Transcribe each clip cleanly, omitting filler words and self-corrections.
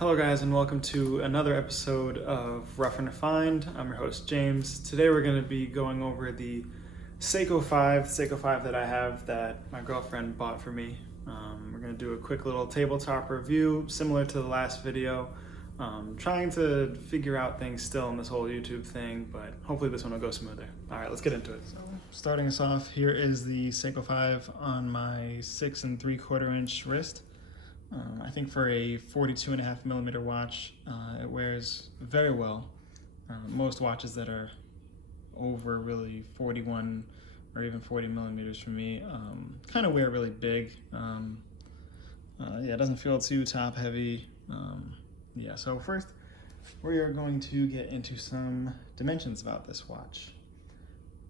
Hello guys, and welcome to another episode of Rough and Refined. I'm your host James. Today we're going to be going over the Seiko 5 that I have that my girlfriend bought for me. We're going to do a quick little tabletop review similar to the last video. Trying to figure out things still in this whole YouTube thing, but hopefully this one will go smoother. Alright, let's get into it. So, starting us off, here is the Seiko 5 on my 6 3/4 inch wrist. I think for a 42.5mm watch, it wears very well. Most watches that are over really 41 or even 40mm for me kind of wear really big. Yeah, it doesn't feel too top heavy. Yeah, so first we are going to get into some dimensions about this watch.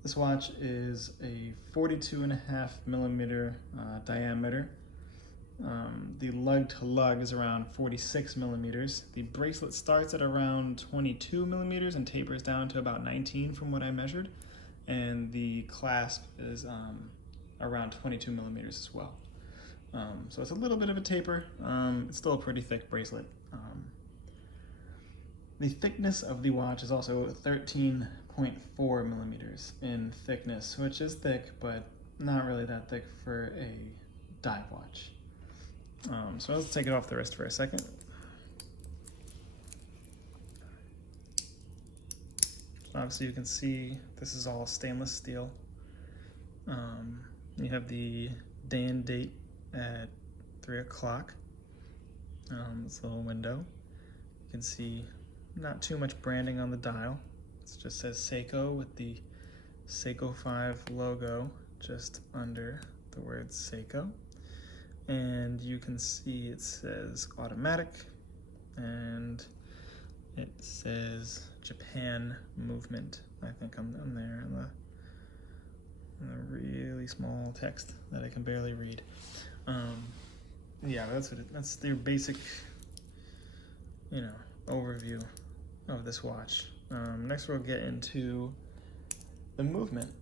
This watch is a 42.5mm diameter. The lug to lug is around 46mm. The bracelet starts at around 22mm and tapers down to about 19 from what I measured. And the clasp is around 22mm as well. So it's a little bit of a taper. It's still a pretty thick bracelet. The thickness of the watch is also 13.4mm in thickness, which is thick, but not really that thick for a dive watch. So let's take it off the wrist for a second. Obviously you can see this is all stainless steel. You have the day and date at 3 o'clock. This little window. You can see not too much branding on the dial. It just says Seiko with the Seiko 5 logo just under the word Seiko. And you can see it says automatic, and it says Japan movement. I think I'm there in the really small text that I can barely read. Yeah, that's their basic, overview of this watch. Next we'll get into the movement.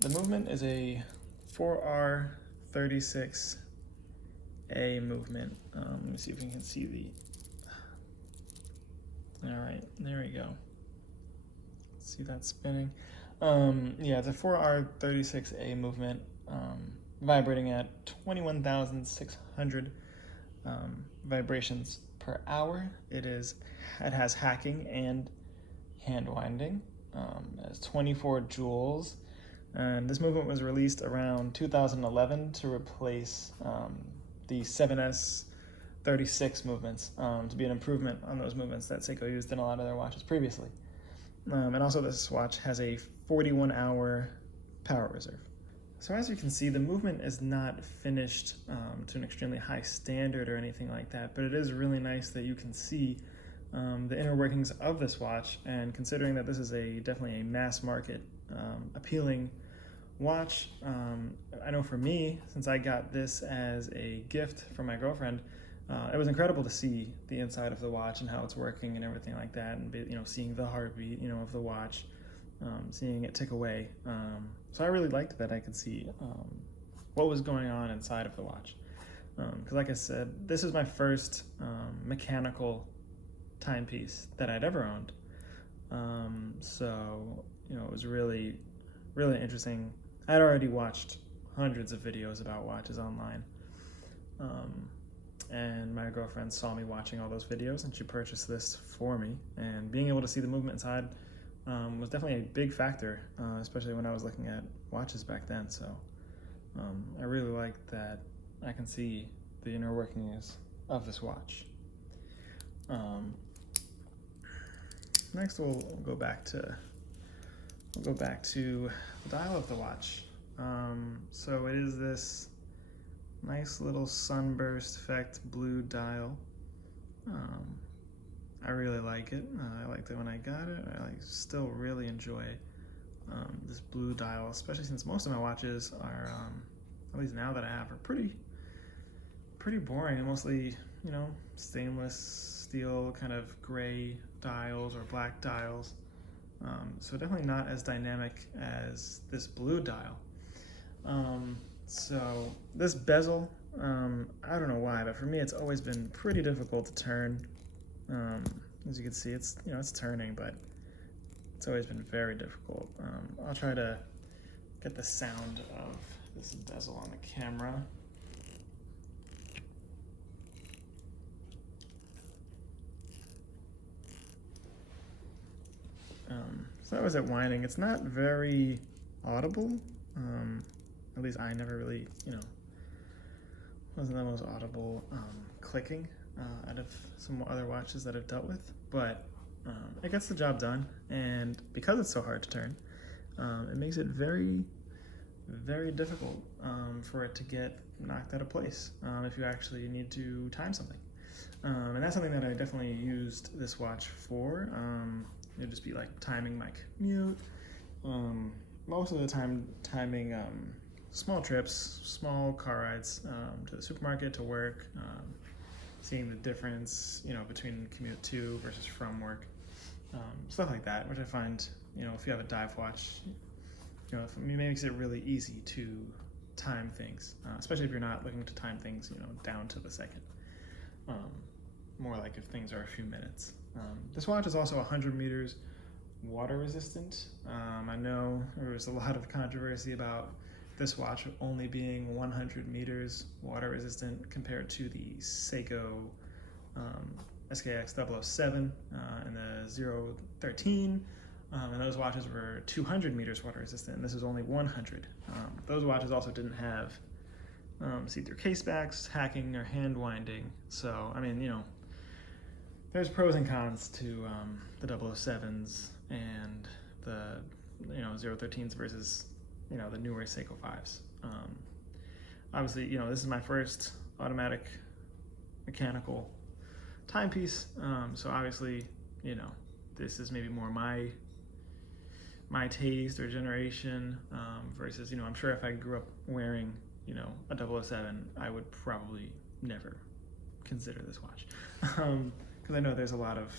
The movement is a 4R36A movement. Let me see if we can see the... Alright, there we go. See that spinning? Yeah, it's a 4R36A movement, vibrating at 21,600 vibrations per hour. It has hacking and hand winding. It has 24 joules. And this movement was released around 2011 to replace the 7S36 movements, to be an improvement on those movements that Seiko used in a lot of their watches previously. And also this watch has a 41-hour power reserve. So as you can see, the movement is not finished to an extremely high standard or anything like that, but it is really nice that you can see the inner workings of this watch, and considering that this is definitely a mass market appealing watch. I know for me, since I got this as a gift from my girlfriend, it was incredible to see the inside of the watch and how it's working and everything like that, and seeing the heartbeat of the watch, seeing it tick away. So I really liked that I could see what was going on inside of the watch, because like I said, this is my first mechanical timepiece that I'd ever owned. So it was really interesting. I'd already watched hundreds of videos about watches online, and my girlfriend saw me watching all those videos, and she purchased this for me. And being able to see the movement inside was definitely a big factor, especially when I was looking at watches back then. So I really like that I can see the inner workings of this watch. Next we'll go back to the dial of the watch. So it is this nice little sunburst effect blue dial. I really like it. I liked it when I got it. I still really enjoy this blue dial, especially since most of my watches are, at least now that I have, are pretty boring, and mostly stainless steel kind of gray dials or black dials. So definitely not as dynamic as this blue dial. So this bezel, I don't know why, but for me it's always been pretty difficult to turn. As you can see, it's it's turning, but it's always been very difficult. I'll try to get the sound of this bezel on the camera. So that was it winding. It's not very audible. At least I never really, wasn't the most audible clicking out of some other watches that I've dealt with, but it gets the job done. And because it's so hard to turn, it makes it very, very difficult for it to get knocked out of place if you actually need to time something. And that's something that I definitely used this watch for. It'd just be like timing my commute. Most of the time timing small trips, small car rides to the supermarket, to work, seeing the difference, between commute to versus from work, stuff like that, which I find, if you have a dive watch, it makes it really easy to time things, especially if you're not looking to time things, down to the second. More like if things are a few minutes. This watch is also 100 meters water resistant. I know there was a lot of controversy about this watch only being 100 meters water resistant compared to the Seiko SKX 007 and the 013. And those watches were 200 meters water resistant, and this is only 100. Those watches also didn't have see-through case backs, hacking, or hand winding. So, I mean, there's pros and cons to the 007s and the 013s versus the newer Seiko 5s. Obviously, this is my first automatic mechanical timepiece, so obviously, this is maybe more my taste or generation versus, I'm sure if I grew up wearing, a 007, I would probably never consider this watch. Because I know there's a lot of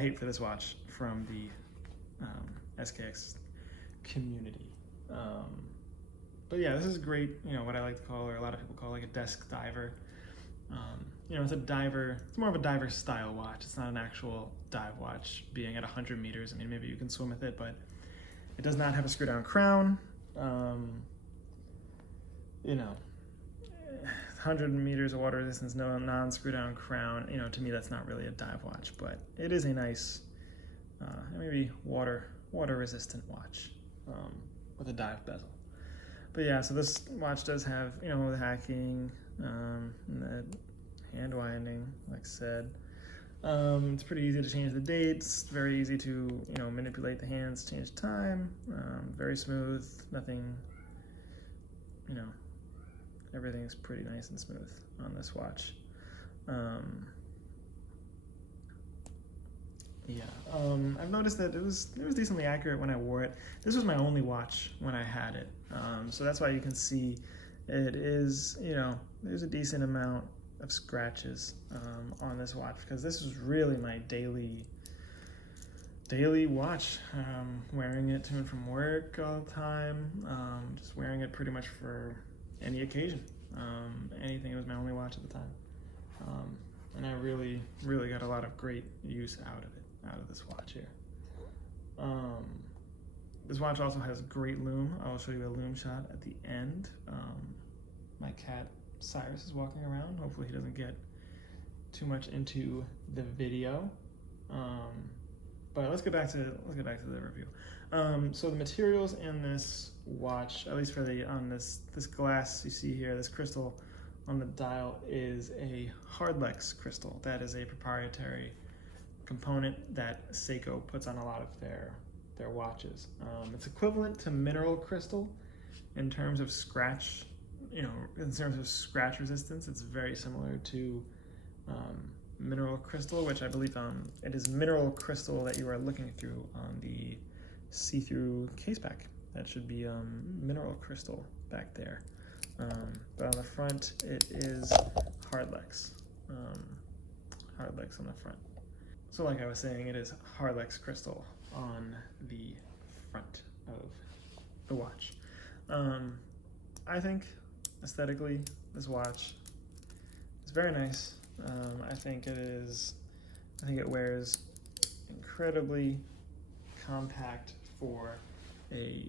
hate for this watch from the SKX community. But yeah, this is great, what I like to call, or a lot of people call, like a desk diver. It's a diver, it's more of a diver style watch. It's not an actual dive watch being at 100 meters. I mean, maybe you can swim with it, but it does not have a screw down crown. 100 meters of water resistance, no non-screw down crown. To me, that's not really a dive watch, but it is a nice, maybe water resistant watch with a dive bezel. But yeah, so this watch does have, the hacking, and the hand winding, like I said. It's pretty easy to change the dates, very easy to, manipulate the hands, change time, very smooth, nothing, everything's pretty nice and smooth on this watch. I've noticed that it was decently accurate when I wore it. This was my only watch when I had it, so that's why you can see it is, there's a decent amount of scratches on this watch, because this is really my daily watch. Wearing it to and from work all the time, just wearing it pretty much for any occasion, anything. It was my only watch at the time, and I really got a lot of great use out of this watch here. This watch also has great lume. I'll show you a lume shot at the end. My cat Cyrus is walking around. Hopefully he doesn't get too much into the video. But let's get back to the review. So the materials in this watch, at least for this glass you see here, this crystal on the dial, is a Hardlex crystal. That is a proprietary component that Seiko puts on a lot of their watches. It's equivalent to mineral crystal in terms of scratch. In terms of scratch resistance, it's very similar to mineral crystal, which I believe it is mineral crystal that you are looking through on the see-through case back. That should be mineral crystal back there. But on the front, it is Hardlex. Hardlex on the front. So like I was saying, it is Hardlex crystal on the front of the watch. I think aesthetically, this watch is very nice. I think it wears incredibly compact for a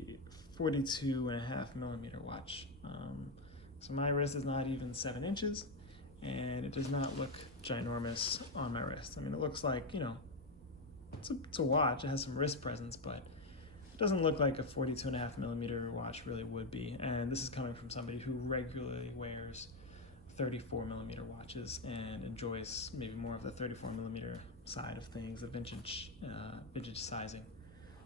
42.5 millimeter watch. So my wrist is not even 7 inches, and it does not look ginormous on my wrist. I mean, it looks like, it's a watch. It has some wrist presence, but it doesn't look like a 42.5 millimeter watch really would be. And this is coming from somebody who regularly wears 34 millimeter watches and enjoys maybe more of the 34 millimeter side of things, the vintage sizing.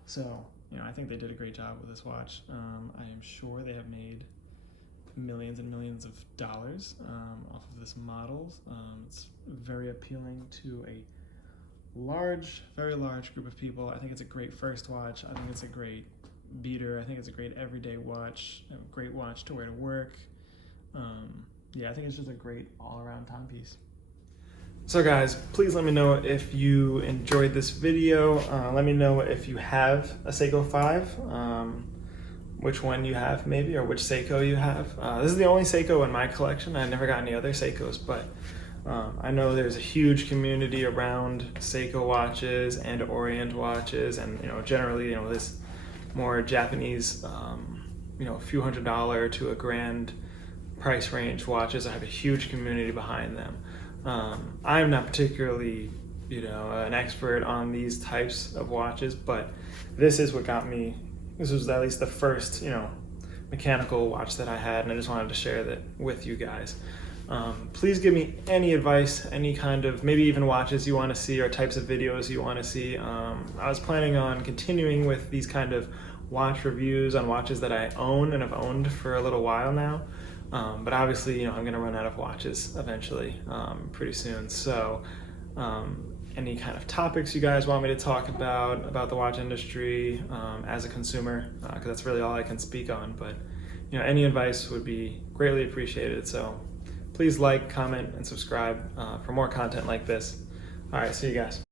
So, I think they did a great job with this watch. I am sure they have made millions and millions of dollars off of this model. It's very appealing to a very large group of people. I think it's a great first watch. I think it's a great beater. I think it's a great everyday watch, a great watch to wear to work. I think it's just a great all-around timepiece. So guys, please let me know if you enjoyed this video. Let me know if you have a Seiko 5, which one you have maybe, or which Seiko you have. This is the only Seiko in my collection. I never got any other Seikos, but I know there's a huge community around Seiko watches and Orient watches, and generally this more Japanese, a few $100 to $1,000 price range watches. I have a huge community behind them. I'm not particularly, an expert on these types of watches, but this is what got me. This was at least the first, mechanical watch that I had, and I just wanted to share that with you guys. Please give me any advice, any kind of, maybe even watches you want to see or types of videos you want to see. I was planning on continuing with these kind of watch reviews on watches that I own and have owned for a little while now. But obviously, I'm going to run out of watches eventually, pretty soon. So any kind of topics you guys want me to talk about the watch industry as a consumer, because that's really all I can speak on. But any advice would be greatly appreciated. So please like, comment, and subscribe for more content like this. All right, see you guys.